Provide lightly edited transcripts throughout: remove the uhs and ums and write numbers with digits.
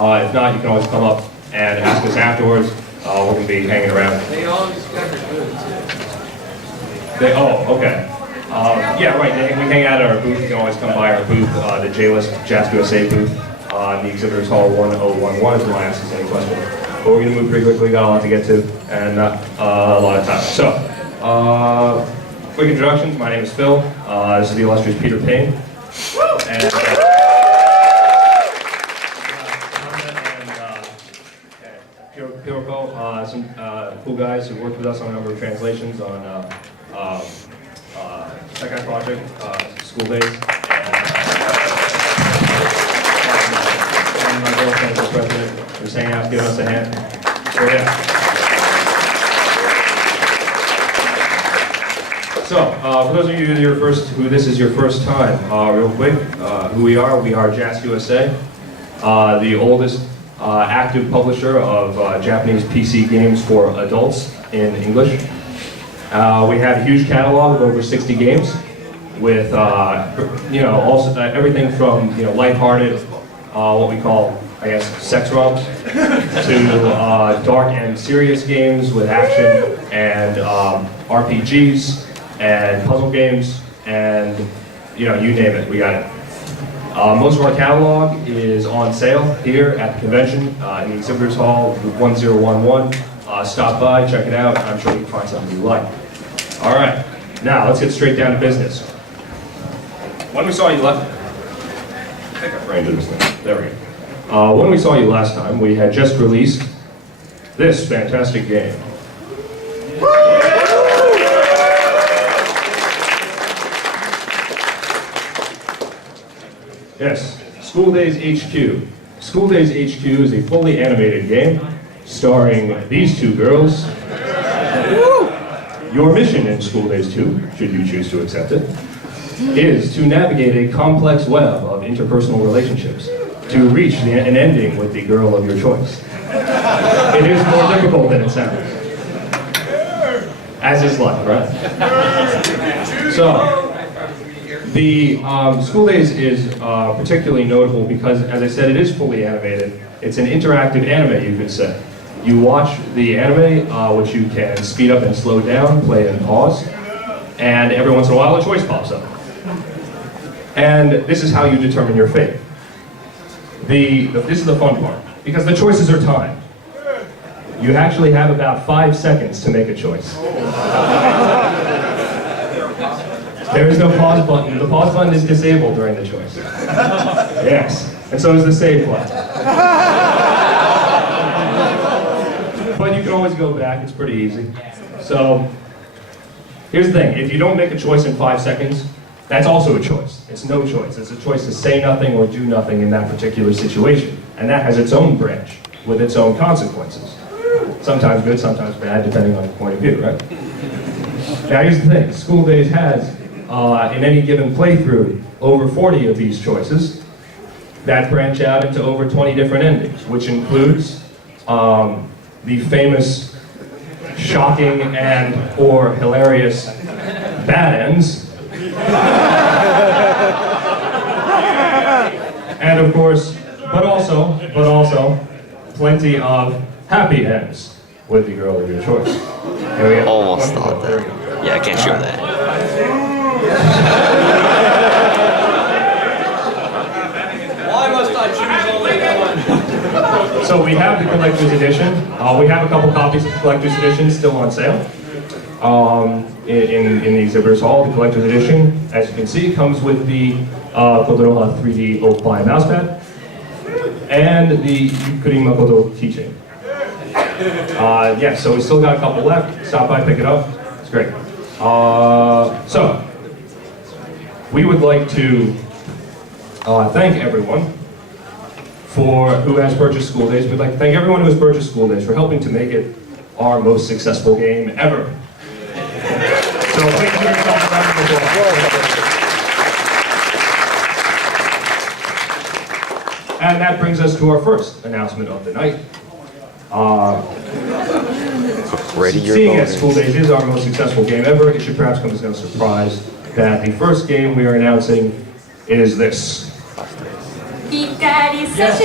If not, you can always come up and ask us afterwards. We're going to be hanging around. They always got their good too. Oh, okay. Yeah, right. We hang out at our booth. You can always come by our booth, the JAST USA booth, in the Exhibitors Hall 1011 if you want to ask us any questions. But we're going to move pretty quickly. We got a lot to get to and not a lot of time. So, quick introductions. My name is Phil. This is the illustrious Peter Payne. And, some cool guys who worked with us on a number of translations on that kind of project, School Days. And my girlfriend, the president, who's hanging out, giving us a hand. So yeah. So, for those of you who this is your first time, real quick, who we are JAST USA, the oldest active publisher of Japanese PC games for adults in English. We have a huge catalog of over 60 games with, also everything from, lighthearted, what we call, I guess, sex romps, to dark and serious games with action and RPGs and puzzle games and, you name it, we got it. Most of our catalog is on sale here at the convention in the Exhibitors Hall 1011. Stop by, check it out. I'm sure you can find something you like. All right, now let's get straight down to business. When we saw you last, I think I framed this thing. There we go. When we saw you last time, we had just released this fantastic game. Yes, School Days HQ. School Days HQ is a fully animated game starring these two girls. Your mission in School Days 2, should you choose to accept it, is to navigate a complex web of interpersonal relationships to reach an ending with the girl of your choice. It is more difficult than it sounds. As is life, right? So, the School Days is particularly notable because, as I said, it is fully animated. It's an interactive anime, you could say. You watch the anime, which you can speed up and slow down, play and pause, and every once in a while a choice pops up. And this is how you determine your fate. This is the fun part, because the choices are timed. You actually have about 5 seconds to make a choice. There is no pause button. The pause button is disabled during the choice. Yes, and so is the save button. But you can always go back, it's pretty easy. So, here's the thing, if you don't make a choice in 5 seconds, that's also a choice. It's no choice. It's a choice to say nothing or do nothing in that particular situation. And that has its own branch, with its own consequences. Sometimes good, sometimes bad, depending on the point of view, right? Now here's the thing, School Days has, in any given playthrough, over 40 of these choices that branch out into over 20 different endings, which includes the famous, shocking or hilarious bad ends, and of course, but also, plenty of happy ends with the girl of your choice. Here we go. Almost thought that. Yeah, I can't show that. Why must I choose only one? So we have the collector's edition. We have a couple copies of the collector's edition still on sale in the Exhibitors Hall. The collector's edition, as you can see, comes with the Kodonoha 3D Old-Buy mousepad and the Yukuri Makoto keychain. Yeah, so we still got a couple left. Stop by, pick it up. It's great. So, we would like to thank everyone who has purchased School Days. We'd like to thank everyone who has purchased School Days for helping to make it our most successful game ever. So please give yourself a round of applause. And that brings us to our first announcement of the night. Seeing as School Days is our most successful game ever, it should perhaps come as no surprise that the first game we are announcing is this. Yes.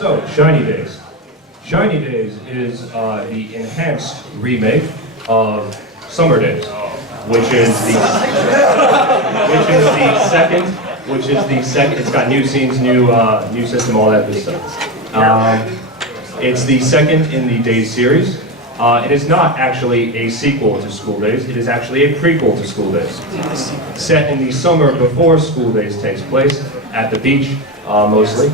So, Shiny Days. Shiny Days is the enhanced remake of Summer Days, which is the second. It's got new scenes, new system, all that good stuff. It's the second in the Days series. It is not actually a sequel to School Days. It is actually a prequel to School Days, set in the summer before School Days takes place, at the beach mostly.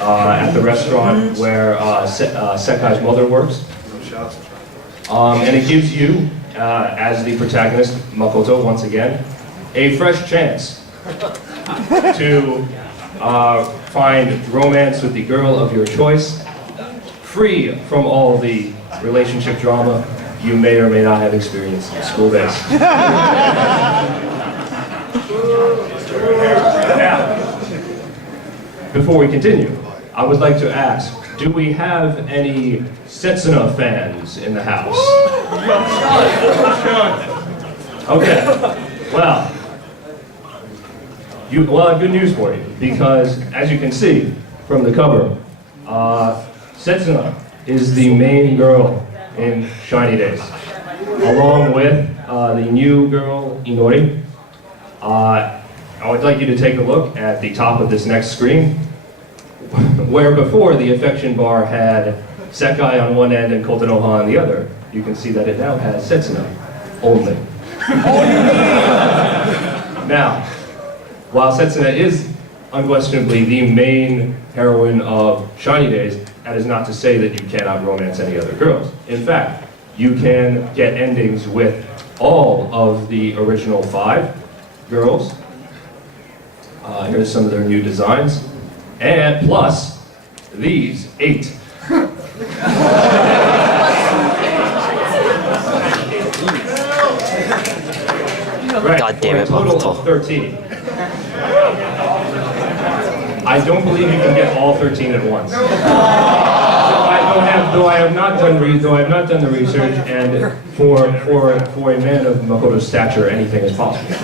At the restaurant where Sekai's mother works. And it gives you, as the protagonist, Makoto, once again, a fresh chance to find romance with the girl of your choice, free from all the relationship drama you may or may not have experienced in School Days. Now, before we continue, I would like to ask, do we have any Setsuna fans in the house? Okay, well, I have good news for you, because as you can see from the cover, Setsuna is the main girl in Shiny Days, along with the new girl, Inori. I would like you to take a look at the top of this next screen, where before the affection bar had Sekai on one end and Kotonoha on the other. You can see that it now has Setsuna only. Now, while Setsuna is unquestionably the main heroine of Shiny Days, that is not to say that you cannot romance any other girls. In fact, you can get endings with all of the original 5 girls. Here's some of their new designs. And plus, these 8. Right, God damn it, for a total Makoto. of 13. I don't believe you can get all 13 at once. Though I have not done the research, and for a man of Makoto's stature, anything is possible.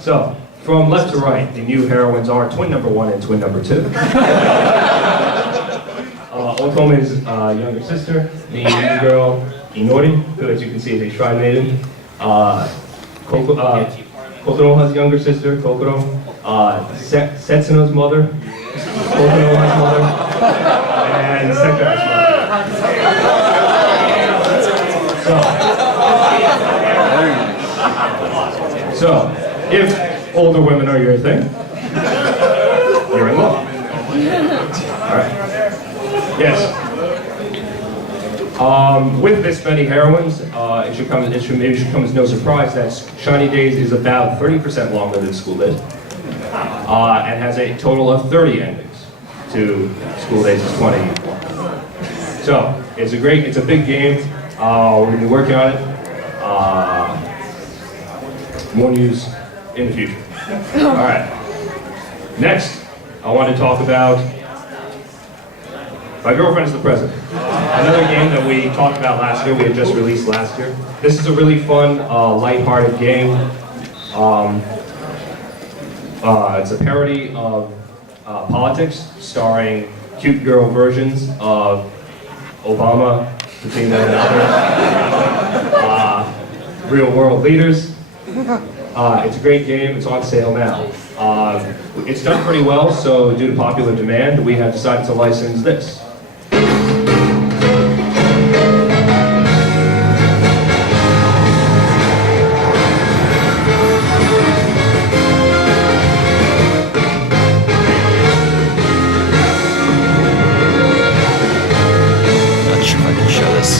So, from left to right, the new heroines are twin number 1 and twin number 2. Otome's younger sister, the new girl, Inori, who as you can see is a shrine maiden. Kotonoha's younger sister, Kokoro. Setsuna's mother, Kotonoha's mother, and Sekai's mother. So, if older women are your thing, you're in love. Alright. Yes. With this many heroines, it should come as no surprise that Shiny Days is about 30% longer than School Days, and has a total of 30 endings to School Days' 20. So it's a big game. We're going to be working on it. More news in the future. All right. Next, I want to talk about My Girlfriend is the President. Another game that we talked about last year. We had just released last year. This is a really fun, lighthearted game. It's a parody of politics, starring cute girl versions of Obama, Putin, and other real world leaders. It's a great game. It's on sale now. It's done pretty well, so due to popular demand, we have decided to license this. Not sure if I can show this.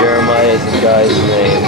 Jeremiah's the guy's name.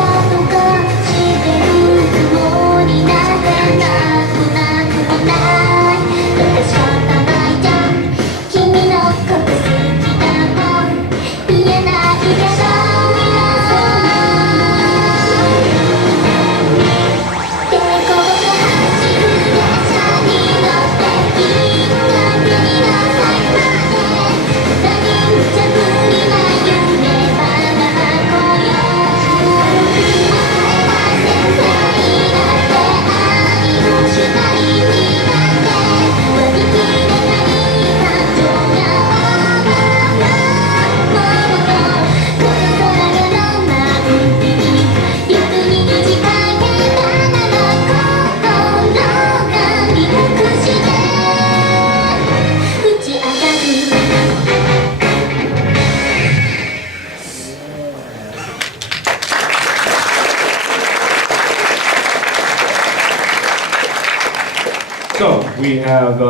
So we have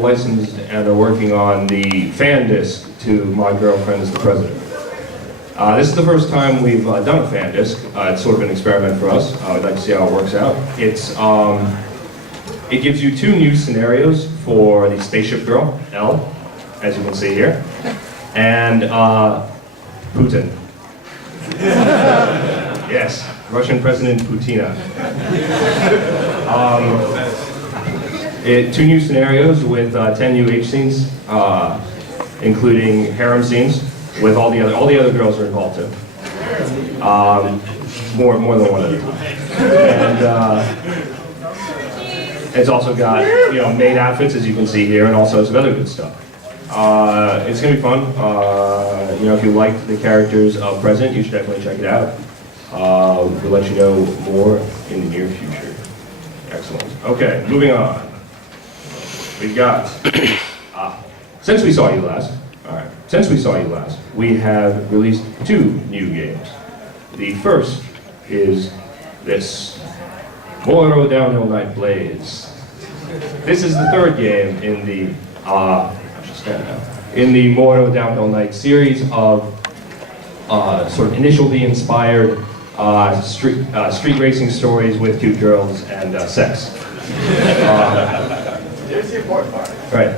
licensed and are working on the fan disc to My Girlfriend is the President. This is the first time we've done a fan disc. It's sort of an experiment for us. We'd like to see how it works out. It gives you two new scenarios for the spaceship girl, Elle, as you can see here, and Putin. Yes, Russian President Putina. Two new scenarios with 10 new H scenes, including harem scenes, with all the other girls are involved too. More than one at a time. And it's also got maid outfits, as you can see here, and all sorts of other good stuff. It's gonna be fun. If you liked the characters of President, you should definitely check it out. We'll let you know more in the near future. Excellent. Okay, moving on. We've got, since we saw you last, we have released two new games. The first is this, Morrow Downhill Night Blaze. This is the third game in the, Morrow Downhill Night series of sort of initially inspired street racing stories with cute girls and sex. Here's the important part. Right.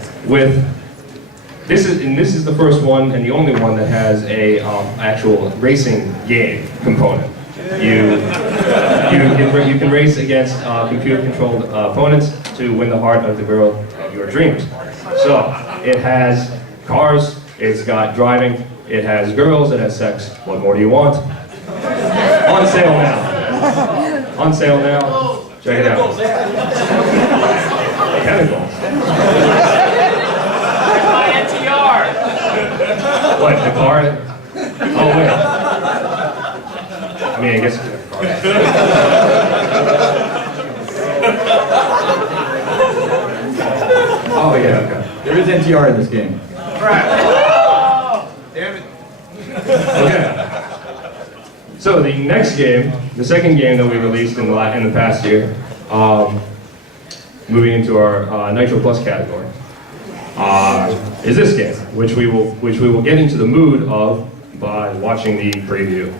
This is the first one and the only one that has a actual racing game component. You can race against computer-controlled opponents to win the heart of the girl of your dreams. So it has cars, it's got driving, it has girls, it has sex. What more do you want? On sale now. On sale now. Check it out. Chemicals. My NTR. What, the car? Oh, wait. I guess it's a car. Oh yeah, okay. There is NTR in this game. Right. Damn it. Okay. So the next game, the second game that we released in the past year, moving into our Nitro Plus category, is this game, which we will get into the mood of by watching the preview.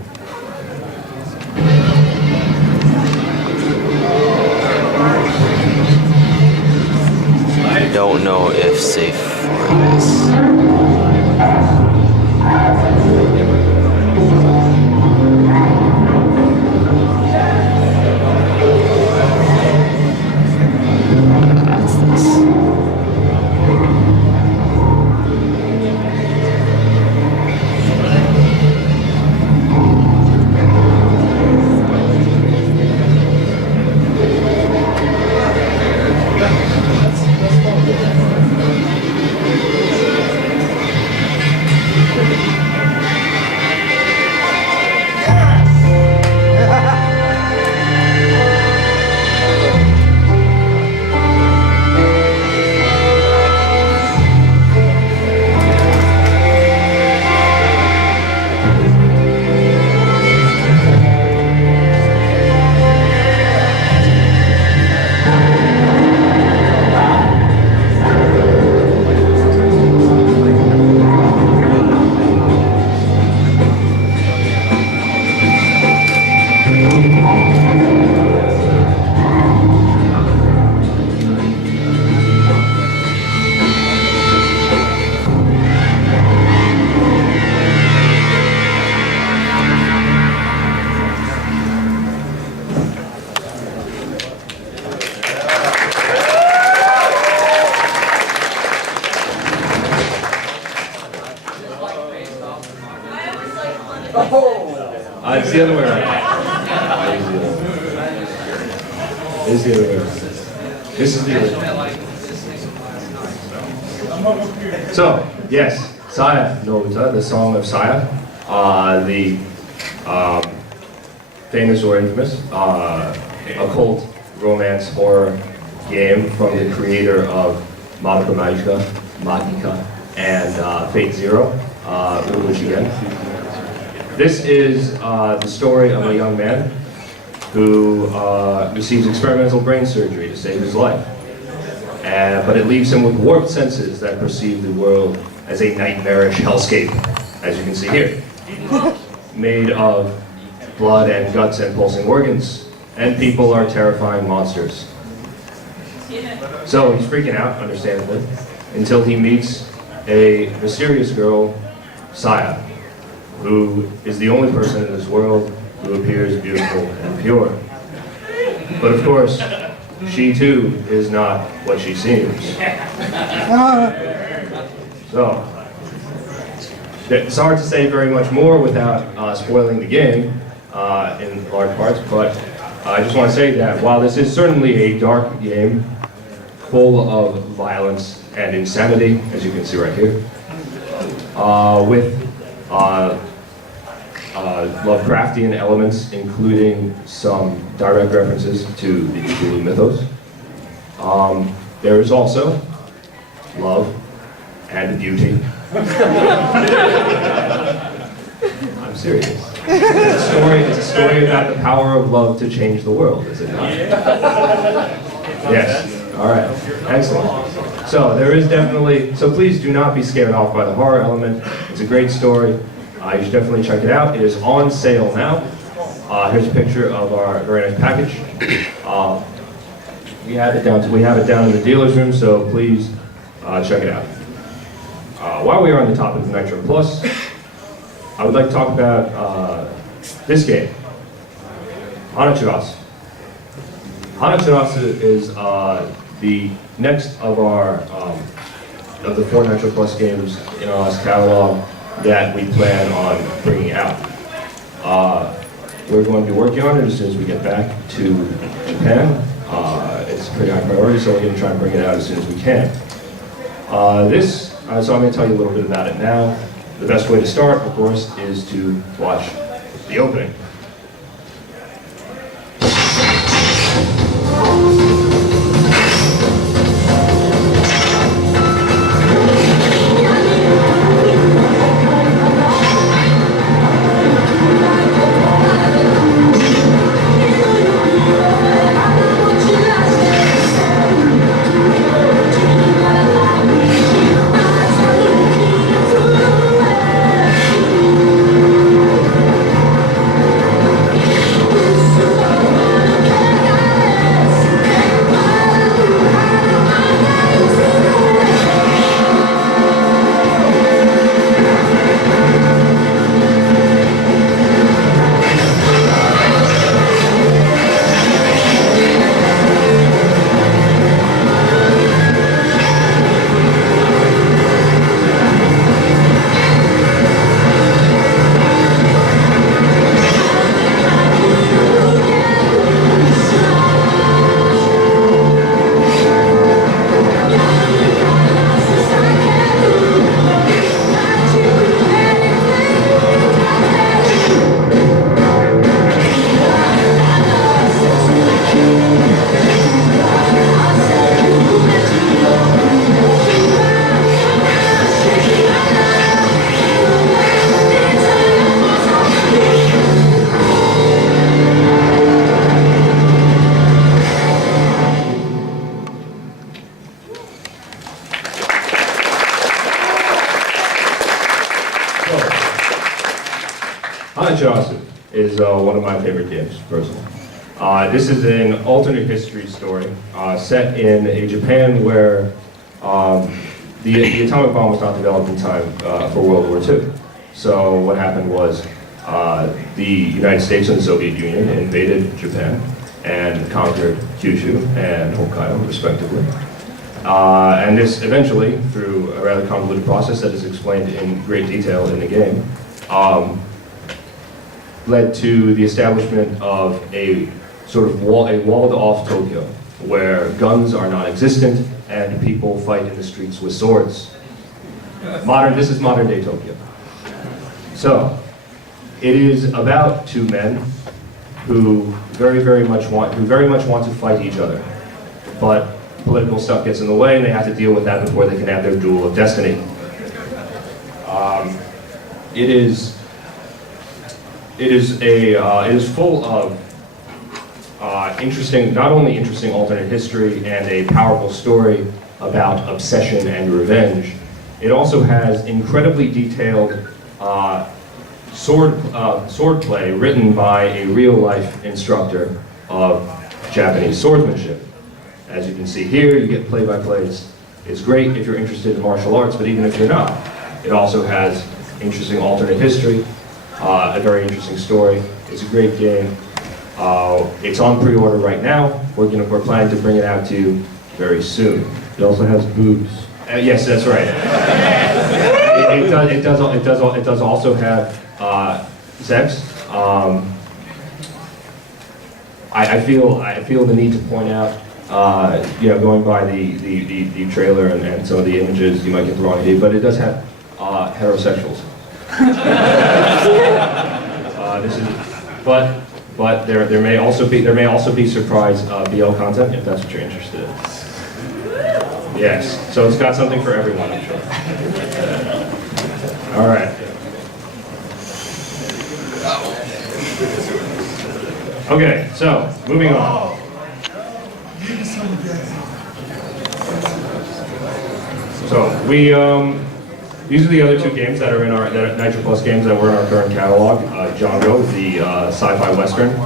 I don't know if safe for this. It's the other way around. It's the other way around. This is the other way. So, yes, Saya no Uta, the Song of Saya, the famous or infamous occult romance horror game from the creator of Madoka Magica and Fate Zero, Uruguay again. This is the story of a young man who receives experimental brain surgery to save his life. But it leaves him with warped senses that perceive the world as a nightmarish hellscape, as you can see here. Made of blood and guts and pulsing organs, and people are terrifying monsters. So he's freaking out, understandably, until he meets a mysterious girl, Saya, who is the only person in this world who appears beautiful and pure. But of course, she too is not what she seems. So, it's hard to say very much more without spoiling the game in large parts, but I just want to say that while this is certainly a dark game, full of violence and insanity, as you can see right here, with Lovecraftian elements, including some direct references to the Cthulhu mythos. There is also love and beauty. I'm serious. It's a story about the power of love to change the world, is it not? Yes. All right. Excellent. So there is definitely, so please do not be scared off by the horror element. It's a great story. You should definitely check it out. It is on sale now. Here's a picture of our very nice package. We have it down in the dealer's room, so please check it out. While we are on the topic of Nitro Plus, I would like to talk about this game, Hanachiratsu. Hanachiratsu is the next of the 4 Nitro Plus games in our last catalog that we plan on bringing out. We're going to be working on it as soon as we get back to Japan. It's a pretty high priority, so we're going to try and bring it out as soon as we can. So I'm going to tell you a little bit about it now. The best way to start, of course, is to watch the opening. JAST is one of my favorite games, personally. This is an alternate history story set in a Japan where the atomic bomb was not developed in time for World War II. So what happened was the United States and the Soviet Union invaded Japan and conquered Kyushu and Hokkaido, respectively. And this eventually, through a rather convoluted process that is explained in great detail in the game, led to the establishment of a sort of walled-off Tokyo, where guns are non-existent and people fight in the streets with swords. This is modern-day Tokyo. So, it is about two men who very much want to fight each other, but political stuff gets in the way, and they have to deal with that before they can have their duel of destiny. It is full of not only interesting alternate history and a powerful story about obsession and revenge. It also has incredibly detailed swordplay written by a real-life instructor of Japanese swordsmanship. As you can see here, you get play-by-plays. It's great if you're interested in martial arts, but even if you're not, it also has interesting alternate history, a very interesting story. It's a great game. It's on pre-order right now. We're planning to bring it out to you very soon. It also has boobs. Yes, that's right. It does also have sex. I feel the need to point out, going by the trailer and some of the images, you might get the wrong idea, but it does have heterosexuals. But there may also be surprise BL content if that's what you're interested in. Yes, so it's got something for everyone, I'm sure. All right. Okay, so moving on. So these are the other two games that are in our Nitro Plus games that were in our current catalog. Django, the sci-fi western,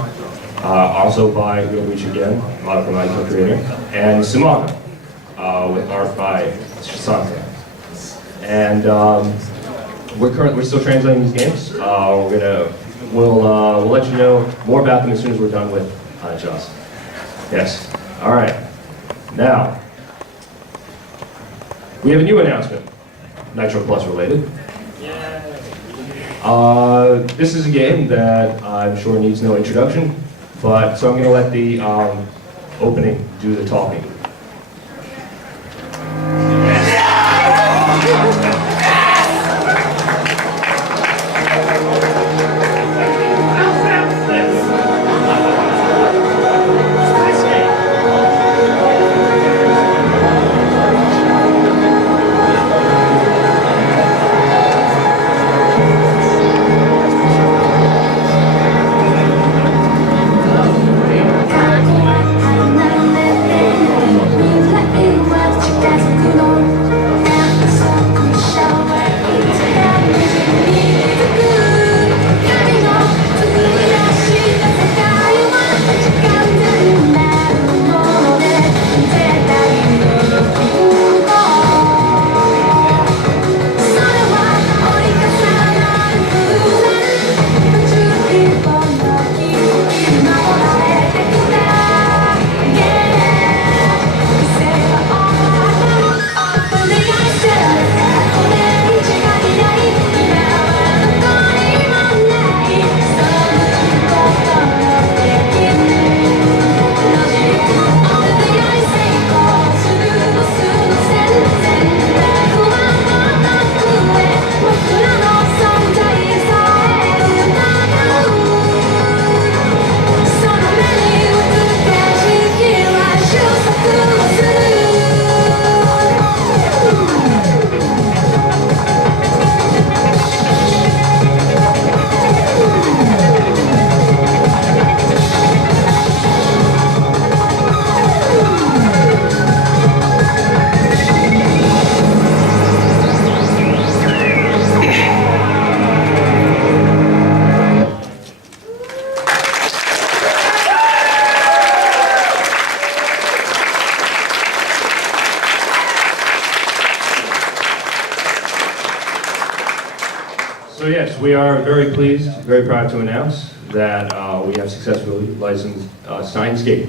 also by Eroges again, a lot of the Nitro creator, and Sumaga, with art by Shisante. And we're still translating these games. We'll let you know more about them as soon as we're done with JAST. Yes. All right. Now we have a new announcement. Nitro Plus related. This is a game that I'm sure needs no introduction, but so I'm going to let the opening do the talking. So yes, we are very pleased, very proud to announce that we have successfully licensed Steins, the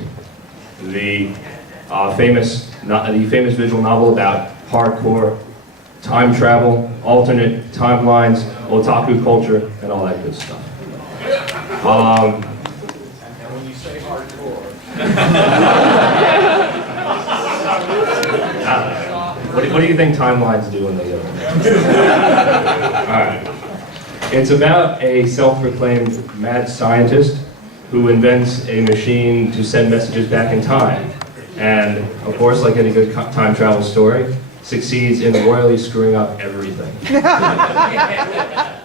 famous visual novel about hardcore time travel, alternate timelines, otaku culture, and all that good stuff. And when you say hardcore, What do you think timelines do when they go? Alright. It's about a self-proclaimed mad scientist who invents a machine to send messages back in time. And, of course, like any good time travel story, succeeds in royally screwing up everything.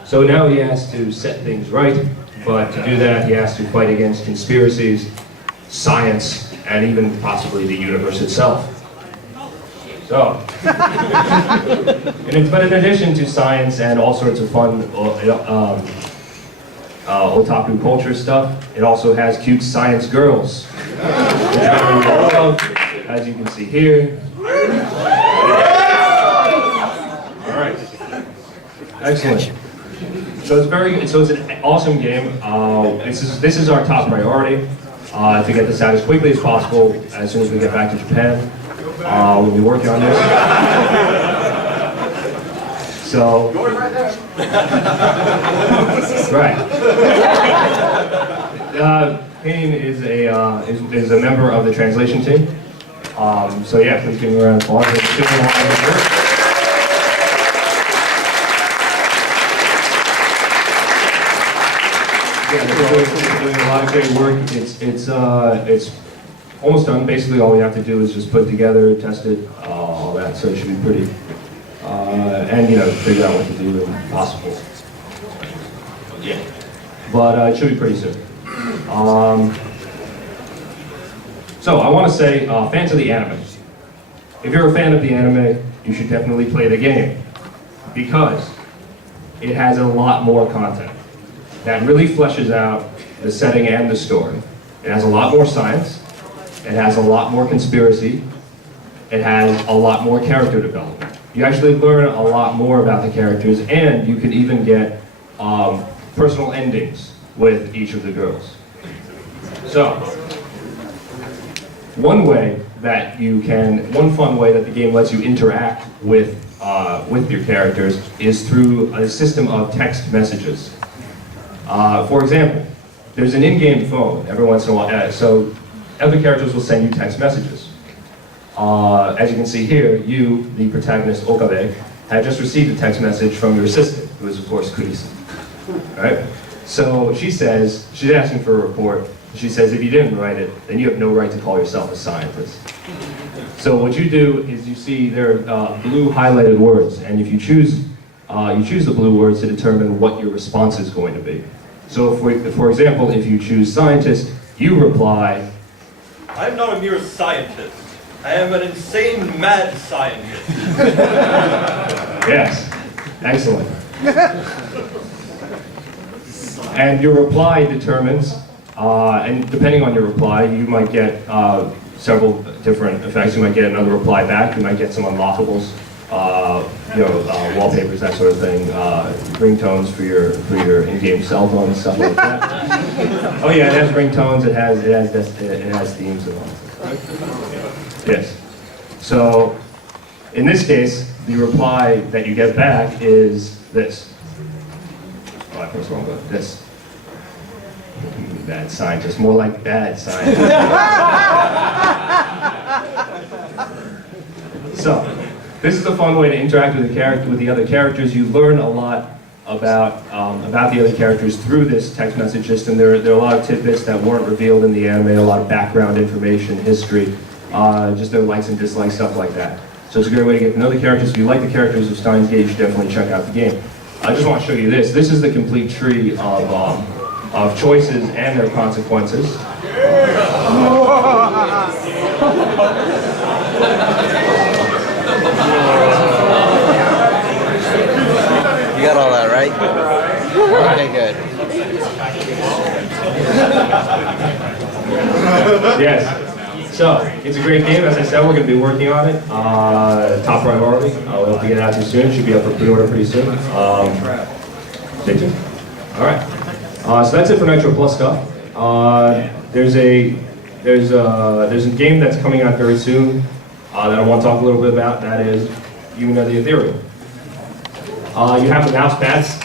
So now he has to set things right, but to do that he has to fight against conspiracies, science, and even possibly the universe itself. So, but in addition to science and all sorts of fun otaku culture stuff, it also has cute science girls, which I really love, as you can see here. All right, excellent. So it's an awesome game. This is our top priority, to get this out as quickly as possible as soon as we get back to Japan. We'll be working on this. So, right. Payne is a member of the translation team. So yeah, please give me a round of applause. Yeah, they're doing a lot of great work. It's almost done. Basically, all we have to do is just put it together, test it, all that. So it should be pretty, and figure out what to do and possible. Yeah, but it should be pretty soon. So I want to say, fans of the anime. If you're a fan of the anime, you should definitely play the game because it has a lot more content that really fleshes out the setting and the story. It has a lot more science. It has a lot more conspiracy. It has a lot more character development. You actually learn a lot more about the characters, and you can even get personal endings with each of the girls. So, one fun way that the game lets you interact with your characters is through a system of text messages. For example, there's an in-game phone every once in a while, so other characters will send you text messages. As you can see here, you, the protagonist Okabe, had just received a text message from your assistant, who is of course Kurisa. Right? So she's asking for a report. She says if you didn't write it, then you have no right to call yourself a scientist. So what you do is you see there are blue highlighted words, and if you choose the blue words to determine what your response is going to be. So for example, if you choose scientist, you reply, I'm not a mere scientist. I am an insane, mad scientist. Yes, excellent. And your reply determines, and depending on your reply, you might get several different effects. You might get another reply back. You might get some unlockables, wallpapers, that sort of thing, ringtones for your in-game cell phone, stuff like that. Oh yeah, it has ringtones. It has themes and all. Yes. So, in this case, the reply that you get back is this. Oh, I pressed wrong button. This. Bad scientist. More like bad scientist. So, this is a fun way to interact with the other characters. You learn a lot about the other characters through this text message system. There are a lot of tidbits that weren't revealed in the anime, a lot of background information, history, just their likes and dislikes, stuff like that. So it's a great way to get to know the characters. If you like the characters of Steins Gate, you should definitely check out the game. I just want to show you this. This is the complete tree of choices and their consequences. You got all that right? Okay, good. Yes. So, it's a great game. As I said, we're going to be working on it. Top priority. We'll have to get it out to you soon. Should be up for pre-order pretty soon. Stay tuned. All right. So that's it for Nitro Plus stuff. There's a game that's coming out very soon that I want to talk a little bit about. That is Yumina the Ethereal. You have the mouse pads.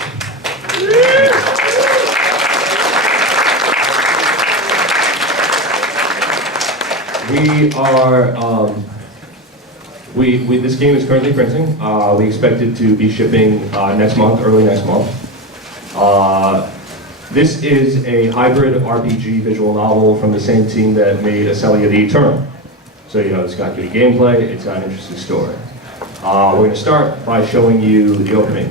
This game is currently printing. We expect it to be shipping next month, early next month. This is a hybrid RPG visual novel from the same team that made Acelia the Eternal. So, you know, it's got good gameplay, it's got an interesting story. We're going to start by showing you the opening.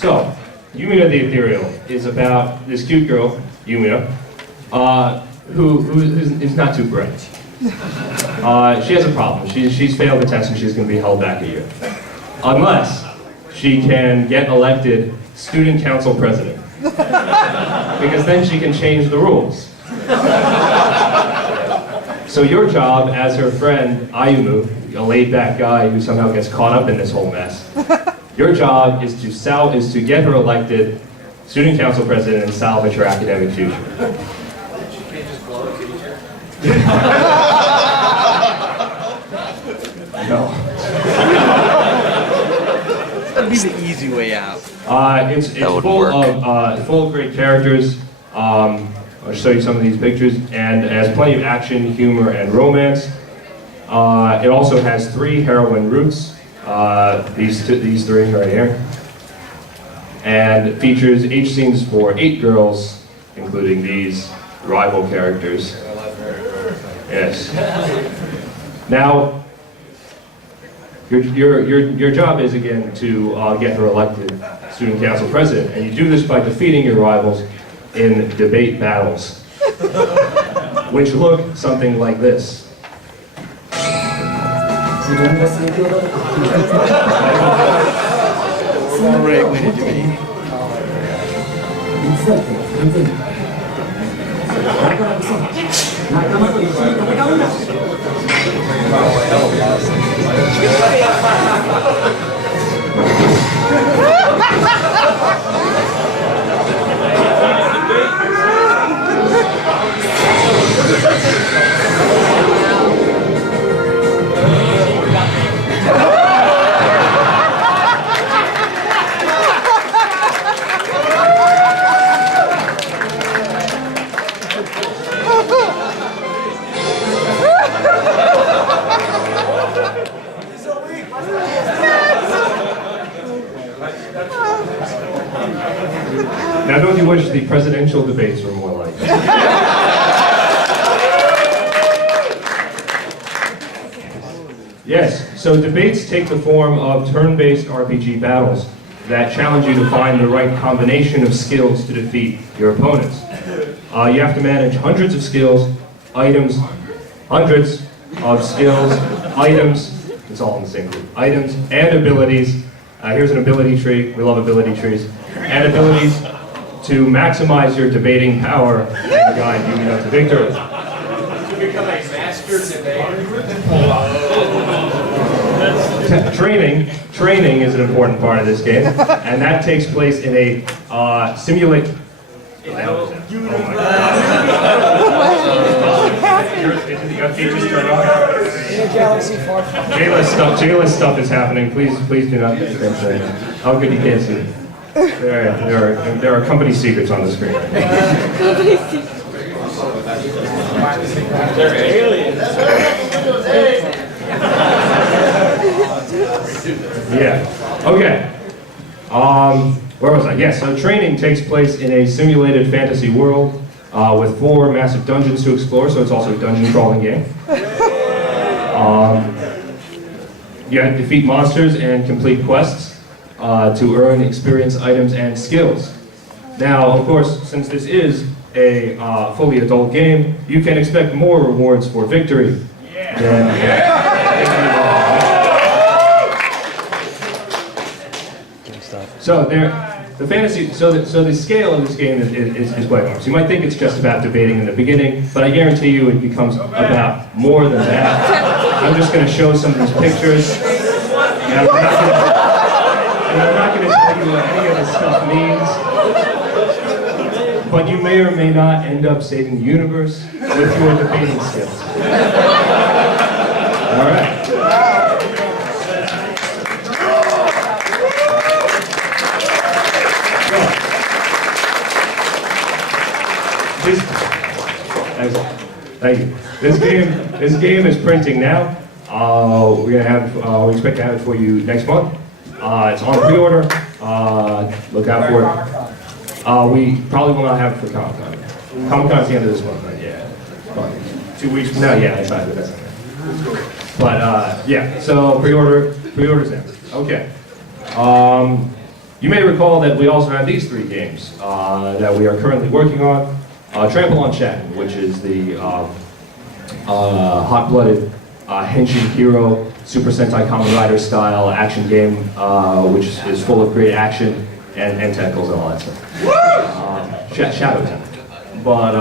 So, Yumina the Ethereal is about this cute girl, Yumina, who is not too bright. She has a problem. She's failed the test and she's going to be held back a year. Unless she can get elected student council president. Because then she can change the rules. So your job as her friend, Ayumu, a laid-back guy who somehow gets caught up in this whole mess, your job is to get her elected student council president and salvage her academic future. You can't just blow a teacher. No. That'd be the easy way out. It's full of great characters. I'll show you some of these pictures, and it has plenty of action, humor, and romance. It also has 3 heroine roots. These 3 right here. And it features H scenes for 8 girls, including these rival characters. Yes. Now, your job is again to get her elected student council president, and you do this by defeating your rivals in debate battles, which look something like this. Great way to debate. Now, don't you wish the presidential debates were more like that? Yes, so debates take the form of turn-based RPG battles that challenge you to find the right combination of skills to defeat your opponents. You have to manage hundreds of skills, items, it's all in the same group, items and abilities. Here's an ability tree, we love ability trees, and abilities to maximize your debating power and guide you to victory. To become a master debater. Training is an important part of this game, and that takes place in a simulate. JAST stuff is happening. Please do not say. Oh, good, you can't see. There are company secrets on the screen. They're aliens. Yeah. Okay. Where was I? Yes. So training takes place in a simulated fantasy world with 4 massive dungeons to explore. So it's also a dungeon crawling game. You have to defeat monsters and complete quests to earn experience, items, and skills. Now, of course, since this is a fully adult game, you can expect more rewards for victory. So the scale of this game is quite large. You might think it's just about debating in the beginning, but I guarantee you it becomes about more than that. I'm just going to show some of these pictures, and I'm not going to tell you what any of this stuff means, but you may or may not end up saving the universe with your debating skills. All right. Thank you. This game is printing now. We expect to have it for you next month. It's on pre-order. Look out for it. We probably will not have it for Comic-Con. Comic-Con is the end of this month, right? Yeah. But 2 weeks from now, yeah, that's not good. But yeah, so pre-orders now. Okay. You may recall that we also have these 3 games that we are currently working on. Trample on Shadow, which is the hot-blooded Henshin Hero Super Sentai Kamen Rider style action game, which is full of great action and tentacles and all that stuff. Shadow Tentacle. But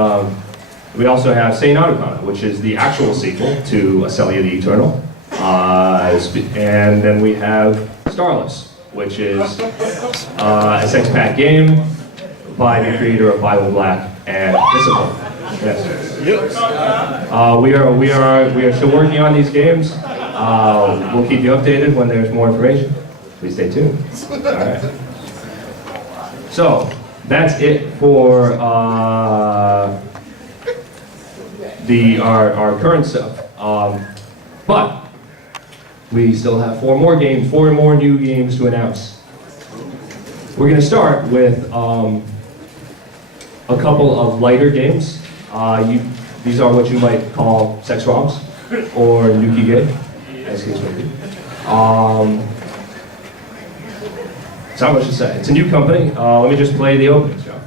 we also have Sei Narukana, which is the actual sequel to Acelia the Eternal. And then we have Starless, which is a 6-pack game by the creator of Bible Black and Discipline. Yes. We are still working on these games. We'll keep you updated when there's more information. Please stay tuned. All right. So that's it for our current stuff. But we still have 4 more new games to announce. We're going to start with a couple of lighter games. These are what you might call sex ROMs or Nukige, as case may be. It's not much to say. It's a new company. Let me just play the openings, John.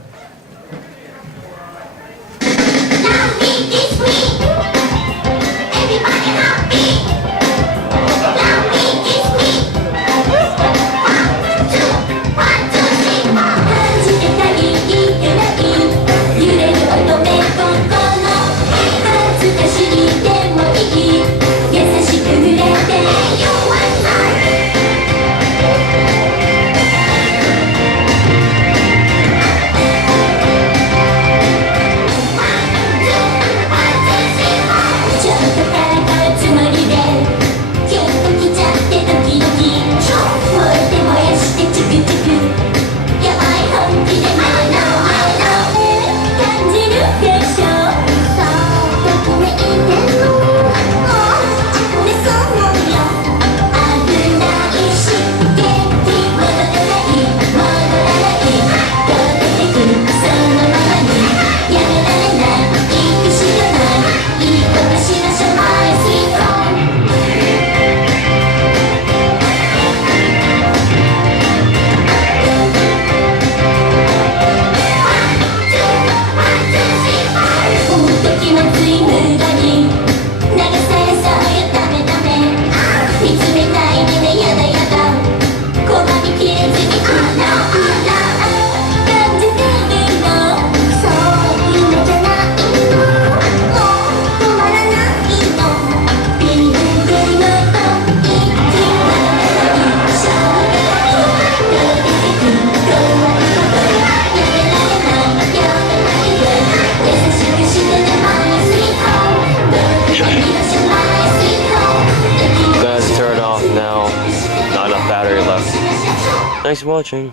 Thanks for watching.